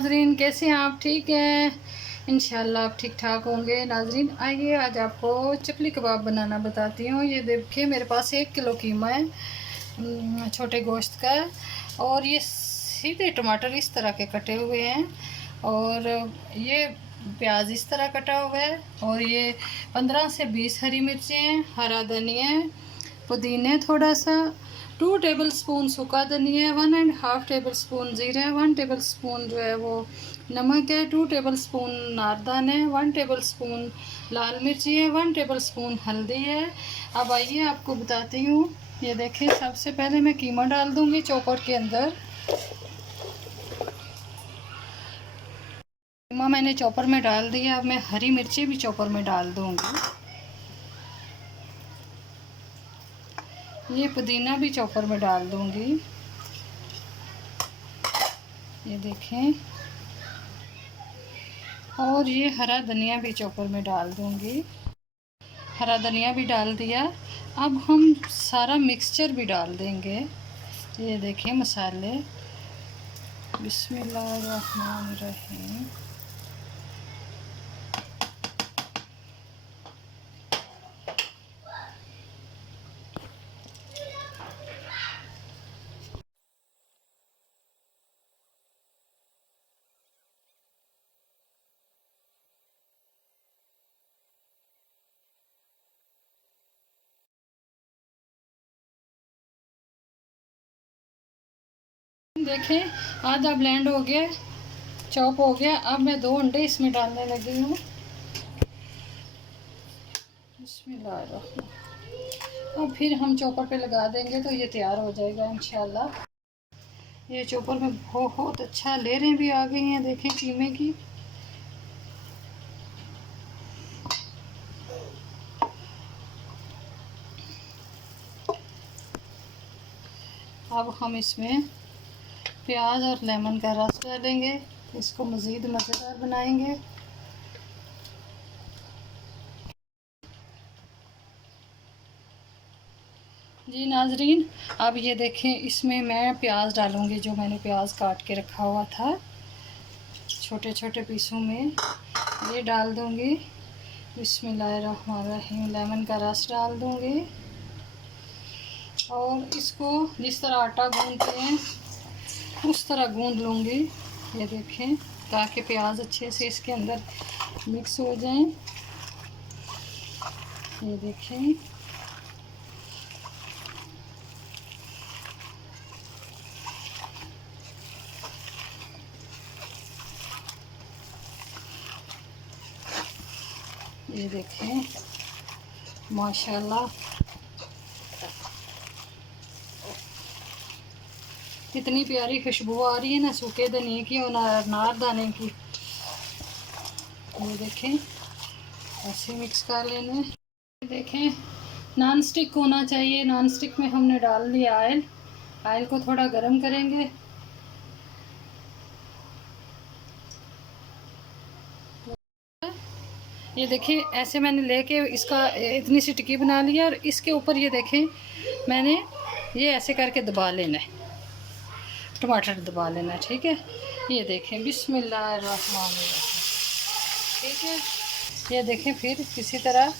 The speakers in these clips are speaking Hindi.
नाजरीन, कैसे हैं आप? ठीक हैं? इंशाल्लाह आप ठीक ठाक होंगे। नाजरीन आइए, आज आपको चपली कबाब बनाना बताती हूँ। ये देखिए, मेरे पास 1 किलो कीमा है छोटे गोश्त का। और ये सीधे टमाटर इस तरह के कटे हुए हैं, और ये प्याज इस तरह कटा हुआ है, और ये 15 से 20 हरी मिर्चें, हरा धनिया, पुदीने थोड़ा सा, 2 टेबल स्पून सूखा धनिया, 1.5 टेबल स्पून ज़ीरा, 1 टेबल स्पून जो है वो नमक है, 2 टेबल स्पून नारदान है, 1 टेबल स्पून लाल मिर्ची है, 1 टेबल स्पून हल्दी है। अब आइए आपको बताती हूँ। ये देखिए, सबसे पहले मैं कीमा डाल दूँगी चॉपर के अंदर। कीमा मैंने चॉपर में डाल दिया। अब मैं हरी मिर्ची भी चॉपर में डाल दूँगी। ये पुदीना भी चॉपर में डाल दूँगी। ये देखें, और ये हरा धनिया भी चॉपर में डाल दूँगी। हरा धनिया भी डाल दिया। अब हम सारा मिक्सचर भी डाल देंगे। ये देखें मसाले। बिस्मिल्लाहिर्रहमानिर्रहीम। देखें, आधा ब्लेंड हो गया, चॉप हो गया। अब मैं 2 अंडे इसमें डालने लगी हूँ। बिस्मिल्लाहिर्रहमानिर्रहीम। अब फिर हम चॉपर पे लगा देंगे तो ये तैयार हो जाएगा इंशाल्लाह। ये चॉपर में बहुत अच्छा लेरें भी आ गई हैं, देखें कीमे की। अब हम इसमें प्याज और लेमन का रस डालेंगे, इसको मज़ीद मज़ेदार बनाएंगे। जी नाजरीन, अब ये देखें, इसमें मैं प्याज डालूँगी, जो मैंने प्याज काट के रखा हुआ था छोटे छोटे पीसों में, ये डाल दूँगी। बिस्मिल्लाहिर्रहमानिर्रहीम। लेमन का रस डाल दूँगी, और इसको जिस तरह आटा गूँधते हैं उस तरह गूँध लूँगी। ये देखें, ताकि प्याज अच्छे से इसके अंदर मिक्स हो जाएं। ये देखें, ये देखें माशाल्लाह कितनी प्यारी खुशबू आ रही है ना सूखे धनिए की और नारदाने की। ये देखें, ऐसे मिक्स कर लेना। देखें, नॉन स्टिक होना चाहिए। नॉन स्टिक में हमने डाल दिया ऑयल। ऑयल को थोड़ा गरम करेंगे। ये देखिए, ऐसे मैंने लेके इसका इतनी सी टिक्की बना लिया, और इसके ऊपर ये देखें मैंने ये ऐसे करके दबा लेना है, टमाटर दबा लेना है, ठीक है। ये देखें, बिस्मिल्लाहिर्रहमानिर्रहीम, ठीक है। ये देखें, फिर किसी तरह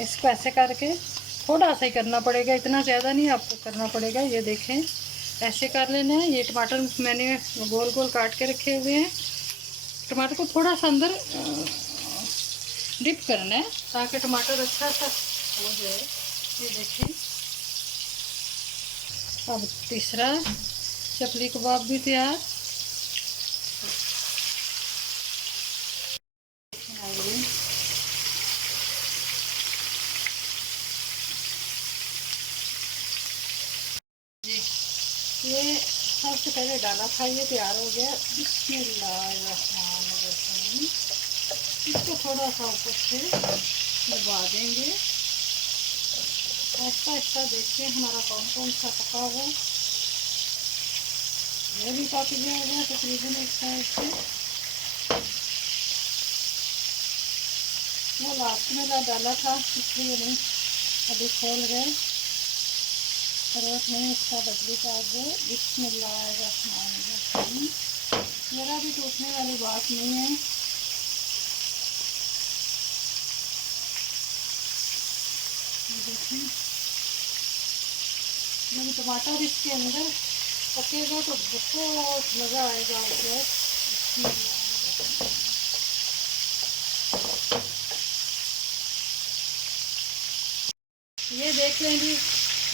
इसको ऐसे करके थोड़ा सा ही करना पड़ेगा, इतना ज़्यादा नहीं आपको करना पड़ेगा। ये देखें, ऐसे कर लेना है। ये टमाटर मैंने गोल गोल काट के रखे हुए हैं। टमाटर को थोड़ा सा अंदर डिप करना है ताकि टमाटर अच्छा सा हो जाए। ये देखिए, अब तीसरा चपली कबाब भी तैयार। ये सबसे पहले डाला था, ये तैयार हो गया। बिस्मिल्लाहिर्रहमानिर्रहीम। इसको थोड़ा सा ऊपर से दबा देंगे। आहिस्ता आहिस्ता देखते हैं हमारा कौन कौन सा पका हुआ। ये भी पक गया है तकरीबन एक साइड से। वो लास्ट में डाला था इसलिए नहीं अभी खोल गए, ज़रूरत नहीं इसका बदली का। बिस्मिल्लाहिर्रहमानिर्रहीम। ज़रा भी टूटने वाली बात नहीं है। देखें, जब टमाटर इसके अंदर पकेगा तो बहुत मज़ा आएगा ऊपर। ये देख लेंगे,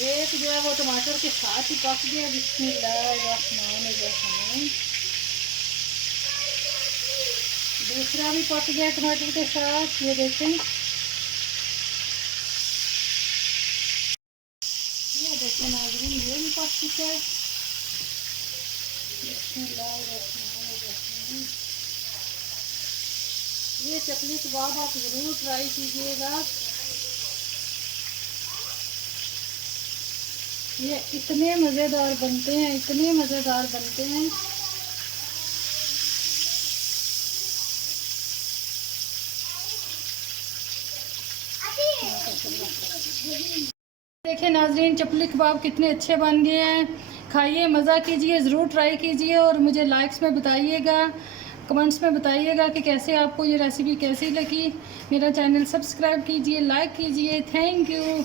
एक जो है वो टमाटर के साथ ही पक गया। बिस्मिल्लाहिर्रहमानिर्रहीम। दूसरा भी पक गया टमाटर के साथ, ये देखें। ये देखें नाज़रीन, ये भी पक चुका है। बिस्मिल्लाहिर्रहमानिर्रहीम। ये चकली कबाब आप ज़रूर ट्राई कीजिएगा। ये इतने मज़ेदार बनते हैं, इतने मज़ेदार बनते हैं। देखिए नाज़रीन, चपली कबाब कितने अच्छे बन गए हैं। खाइए, मज़ा कीजिए, ज़रूर ट्राई कीजिए और मुझे लाइक्स में बताइएगा, कमेंट्स में बताइएगा कि कैसे आपको ये रेसिपी कैसी लगी। मेरा चैनल सब्सक्राइब कीजिए, लाइक कीजिए। Thank you.